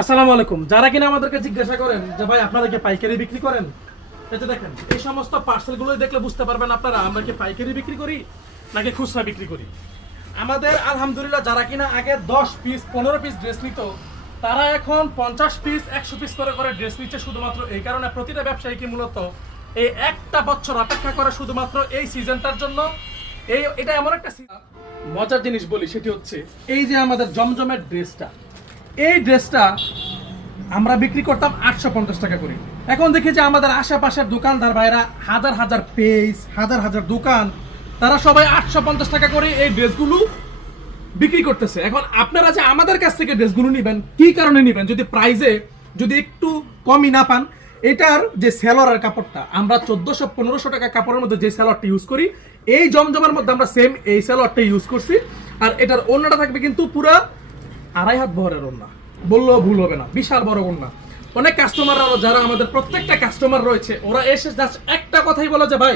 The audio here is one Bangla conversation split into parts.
আসসালামু আলাইকুম। যারা কিনা আমাদেরকে জিজ্ঞাসা করেন যে ভাই আপনারা কি পাইকারি বিক্রি করেন, এই যে দেখেন এই সমস্ত পার্সেলগুলো দেখলে বুঝতে পারবেন আপনারা আমরা কি পাইকারি বিক্রি করি নাকি খুচরা বিক্রি করি। আমাদের আলহামদুলিল্লাহ যারা কিনা আগে 10 পিস 15 পিস ড্রেস নিত, তারা এখন 50 পিস 100 পিস করে করে ড্রেস নিচ্ছে, শুধুমাত্র এই কারণে প্রতিটা ব্যবসায়ীকে মূলত এই একটা বছর অপেক্ষা করে শুধুমাত্র এই সিজনটার জন্য। এটা এমন একটা মজার জিনিস বলি, সেটি হচ্ছে এই যে আমাদের জমজমের ড্রেসটা, এই ড্রেসটা আমরা বিক্রি করতাম 850 টাকা করে। এখন দেখি যে আমাদের আশেপাশের দোকানদার ভাইরা হাজার হাজার পেজ হাজার হাজার দোকান, তারা সবাই 850 টাকা করে এই ড্রেসগুলো বিক্রি করতেছে। এখন আপনারা যে আমাদের কাছ থেকে ড্রেসগুলো নেবেন, কি কারণে নেবেন? যদি প্রাইসে যদি একটু কমই না পান, এটার যে সেলরের কাপড়টা আমরা 1400-1500 টাকা কাপড়ের মধ্যে যে সেলরটা ইউজ করি, এই জমজমের মধ্যে আমরা সেম এই সেলরটা ইউজ করছি। আর এটার ওড়নাটা থাকবে কিন্তু পুরা 2.5 হাত বহরের ওড়না, বললেও ভুল হবে না, বিশাল বড় ওড়না। অনেক কাস্টমাররা যারা আমাদের প্রত্যেকটা কাস্টমার রয়েছে, ওরা এসে জাস্ট একটা কথাই বলে যে ভাই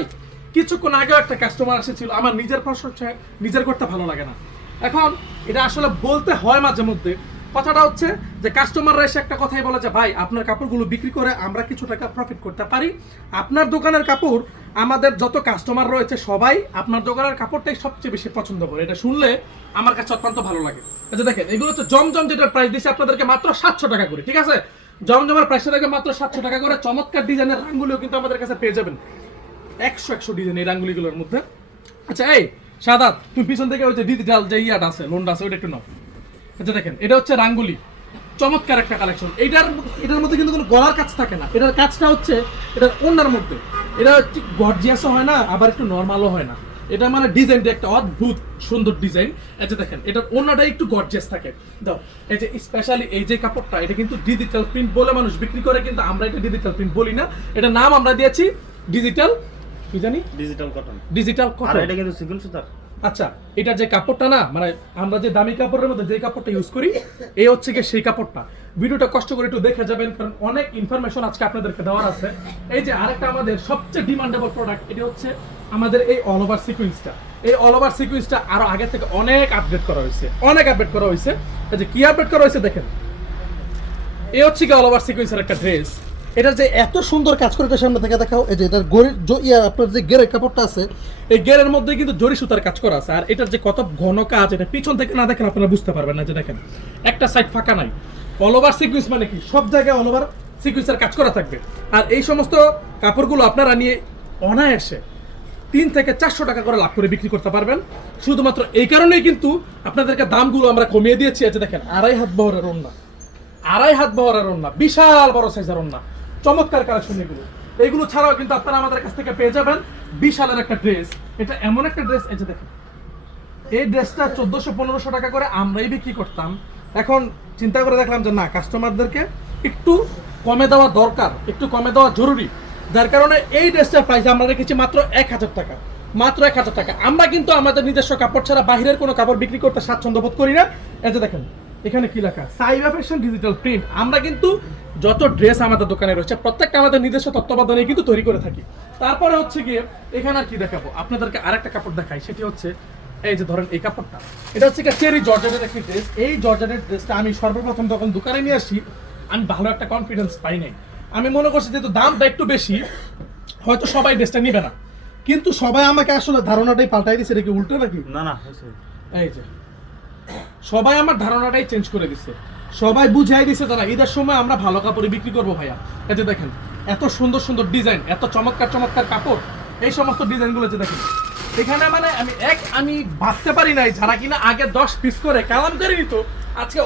কিছুক্ষণ আগেও একটা কাস্টমার এসেছিল, আমার নিজের প্রশ্ন নিজের করতে ভালো লাগে না। এখন এটা আসলে বলতে হয় মাঝে মধ্যে। কথাটা হচ্ছে যে কাস্টমাররা এসে একটা কথাই বলে যে ভাই আপনার কাপড়গুলো বিক্রি করে আমরা কিছু টাকা প্রফিট করতে পারি, আপনার দোকানের কাপড় আমাদের যত কাস্টমার রয়েছে সবাই আপনার দোকানের কাপড়টাই সবচেয়ে বেশি পছন্দ করে। এটা শুনলে আমার কাছে অত্যন্ত ভালো লাগে। আচ্ছা দেখেন, এগুলো হচ্ছে জমজম, যেটার প্রাইস দিচ্ছে আপনাদেরকে মাত্র 700 টাকা করে, ঠিক আছে? জমজমের প্রাইসটা দেখে মাত্র 700 টাকা করে। চমৎকার ডিজাইনের রাঙ্গুলিও কিন্তু আমাদের কাছে পেয়ে যাবেন, 100 ডিজাইন এই রাঙ্গুলিগুলোর মধ্যে। আচ্ছা এই সাদাত, তুমি পিছন থেকে ওই যে ডিজিটাল যে ইয়াটা আছে, লোনটা আছে, ওইটা একটু নাও। আচ্ছা দেখেন, এটা হচ্ছে রাঙ্গুলি, চমৎকার একটা কালেকশন। এটার মধ্যে কিন্তু কোনো গলার কাজ থাকে না, এটার কাজটা হচ্ছে এটার ওড়নার মধ্যে। এটা ঠিক গর্জিয়াসও হয় না, আবার একটু নর্মালও হয় না। এটা মানে ডিজাইনটা একটা অদ্ভুত সুন্দর ডিজাইন। আচ্ছা দেখেন, এটার ওড়নাটা একটু গর্জিয়াস থাকে। দাও, এই যে স্পেশালি এই যে কাপড়টা, এটা কিন্তু ডিজিটাল প্রিন্ট বলে মানুষ বিক্রি করে, কিন্তু আমরা এটা ডিজিটাল প্রিন্ট বলি না, এটা নাম আমরা দিয়েছি ডিজিটাল, কি জানি, ডিজিটাল কটন। ডিজিটাল কটন, এটা কিন্তু সিকুয়েন্স সুতার। আচ্ছা, এটা যে কাপড়টা না, মানে আমরা যে দামি কাপড়ের মধ্যে যে কাপড়টা ইউজ করি, এই হচ্ছে কি সেই কাপড়টা। ভিডিওটা কষ্ট করে একটু দেখে যাবেন, কারণ অনেক ইনফরমেশন আজকে আপনাদেরকে দেওয়ার আছে। এই যে আরেকটা আমাদের সবচেয়ে ডিমান্ডেবল প্রোডাক্ট, এটা হচ্ছে আমাদের এই অল ওভার সিকুয়েন্সটা। এই অল ওভার সিকুয়েন্সটা আরো আগে থেকে অনেক আপডেট করা হয়েছে, অনেক আপডেট করা হয়েছে। এই যে কি আপডেট করা হয়েছে দেখেন, এই হচ্ছে কি অল ওভার সিকুয়েন্সের একটা ড্রেস। এটার যে এত সুন্দর কাজ করে সামনে থেকে দেখাও, এই যে এটার আপনার যে গেরের কাপড়টা আছে, এই গেরের মধ্যে কিন্তু জরি সুতার কাজ করা আছে। আর এটার যে কত ঘন কাজ, এটা পিছন থেকে না দেখেন আপনারা বুঝতে পারবেন না। যে দেখেন একটা সাইড ফাঁকা নাই, অল ওভার সিকুয়েন্স মানে কি সব জায়গায় অল ওভার সিকুয়েন্সের কাজ করা থাকবে। আর এই সমস্ত কাপড়গুলো আপনারা নিয়ে অনায়াসে 3 থেকে 400 টাকা করে লাভ করে বিক্রি করতে পারবেন। শুধুমাত্র এই কারণেই কিন্তু আপনাদেরকে দামগুলো আমরা কমিয়ে দিয়েছি। এই যে দেখেন 2.5 হাত বহরের ওড়না, 2.5 হাত বহরের ওড়না, বিশাল বড় সাইজের ওড়না, চমৎকার কালেকশন এগুলো ছাড়াও কিন্তু আপনারা আমাদের কাছ থেকে পেয়ে যাবেন বিশালের একটা ড্রেস। এটা এমন একটা ড্রেস, এই যে দেখেন এই ড্রেসটা 1400-1500 টাকা করে আমরাই বিক্রি করতাম। এখন চিন্তা করে দেখলাম যে না, কাস্টমারদেরকে একটু কমে দেওয়া দরকার, একটু কমে দেওয়া জরুরি, যার কারণে এই ড্রেসটার প্রাইস আমরা রেখেছি মাত্র 1000 টাকা, মাত্র 1000 টাকা। আমরা কিন্তু আমাদের নিজস্ব কাপড় ছাড়া বাহিরের কোনো কাপড় বিক্রি করতে স্বাচ্ছন্দ্য বোধ করি না। এই যে দেখেন এখানে কি লেখা, সাইবা ফ্যাশন ডিজিটাল প্রিন্ট। আমরা কিন্তু যত ড্রেস আমাদের দোকানে রয়েছে প্রত্যেকটা আমাদের নিজস্ব তত্ত্বাবধানে কিন্তু তৈরি করে থাকি। তারপরে হচ্ছে গিয়ে এখানে আর কি দেখাবো আপনাদেরকে, আরেকটা কাপড় দেখাই, সেটি হচ্ছে এই যে ধরেন এই কাপড়টা, এটা হচ্ছে চেরি জর্জেটের একটি ড্রেস। এই জর্জেটের ড্রেসটা আমি সর্বপ্রথম যখন দোকানে নিয়ে আসি, আমি ভালো একটা কনফিডেন্স পাই নাই। আমি মনে করছি যেহেতু দামটা একটু বেশি, হয়তো সবাই ড্রেসটা নিবে না, কিন্তু সবাই আমাকে আসলে ধারণাটাই পাল্টাই দিচ্ছে। এটা কি উল্টো নাকি? না না, এই যে সবাই আমার ধারণাটাই চেঞ্জ করে দিচ্ছে, সবাই বুঝাই দিচ্ছে তারা ঈদের সময় আমরা ভালো কাপড়ে বিক্রি করবো ভাইয়া। এই যে দেখেন এত সুন্দর সুন্দর ডিজাইন, এত চমৎকার চমৎকার কাপড়, এই সমস্ত ডিজাইনগুলো যে দেখেন এখানে, মানে আমি ভাবতে পারি নাই যারা কিনা আগে 10 পিস করে কালামকারী নিত, আজকে